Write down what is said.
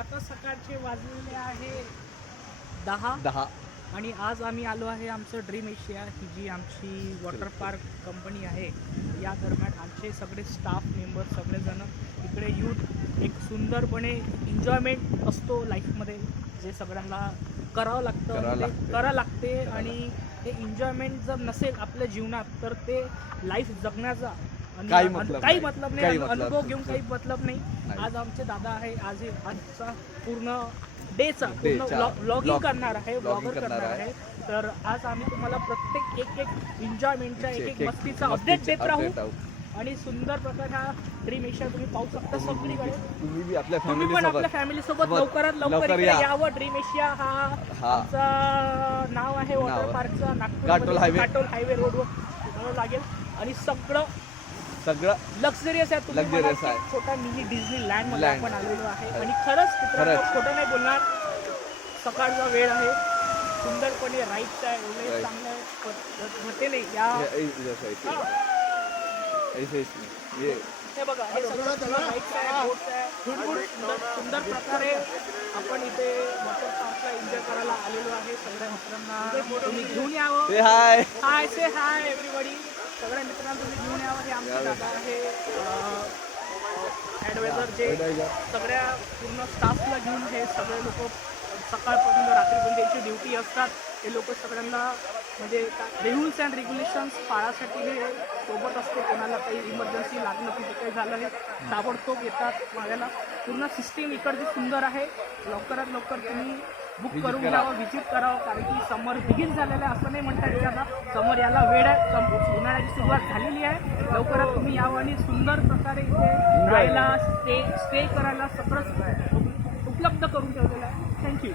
आता सकाळचे वाजलेले आहे 10 10. आणि आज आम्ही आलो आहे आमचं ड्रीम एशिया ही जी आमची वॉटर पार्क कंपनी आहे. या दरम्यान आमचे सगळे स्टाफ मेंबर सगळेजण इकडे येऊन एक सुंदरपणे एन्जॉयमेंट असतो लाईफमध्ये जे सगळ्यांना करावं लागते आणि हे एन्जॉयमेंट जर नसेल आपल्या जीवनात तर ते लाईफ जगण्याचा काही मतलब नाही, अनुभव घेऊन काही मतलब नाही. आज आमचे दादा आहे, आजचा पूर्ण डेचा व्लॉगिंग करणार आहे, ब्लॉगर करणार आहे. तर आज आम्ही तुम्हाला प्रत्येक एक एन्जॉयमेंटचा एक मस्तीचा अपडेट देत राहू आणि सुंदर प्रकार हा ड्रीम एशिया तुम्ही पाहू शकता सगळीकडे. तुम्ही पण आपल्या फॅमिली सोबत लवकरात लवकर इकडे यावं. ड्रीम एशिया हा आमचा नाव आहे वॉटर पार्कचा. नागपूर काटोल हायवे रोडवर तुम्हाला लागेल आणि सगळं लक्झरियस आहे. लक्झरियस आहे. छोटा मिनी डिझनी लँड मध्ये आपण आलेलो आहे आणि खरंच खोटं नाही बोलणार. सकाळचा वेळ आहे, सुंदरपणे राईड्स आहे, एवढे चांगलं होते नाही या. हे बघा हे सगळं राईड्स आहे, बोट्स आहे. सुंदर प्रकारे आपण इथे वॉटर पार्कला एन्जॉय करायला आलेलो आहे. सगळ्या मित्रांना तुम्ही घेऊन यावं. हाय से हाय एव्हरीबडी. सगळ्या मित्रांना तुम्ही घेऊन यावं. हे आमचे दादा आहे ॲडवायझर जे सगळ्या पूर्ण स्टाफला घेऊन हे सगळे लोक सकाळपासून रात्रीपर्यंत त्यांची ड्युटी असतात. हे लोक सगळ्यांना म्हणजे रूल्स अँड रेग्युलेशन्स पाळासाठी हे सोबत असते. कोणाला काही इमर्जन्सी लागलं की काही झालं हे ताबडतोब येतात मागायला. पूर्ण सिस्टीम इकडची सुंदर आहे. लवकरात लवकर तुम्ही बुक करून घ्यावं, व्हिजिट करावं. कारण की समर बिगिन झालेलं आहे असं नाही म्हणता येईल. आता समर याला वेळ आहे, उन्हाळ्याची सुरुवात झालेली आहे. लवकरात तुम्ही यावं आणि सुंदर प्रकारे इथे राहायला स्टे करायला सगळं उपलब्ध करून ठेवलेलं आहे. थँक्यू.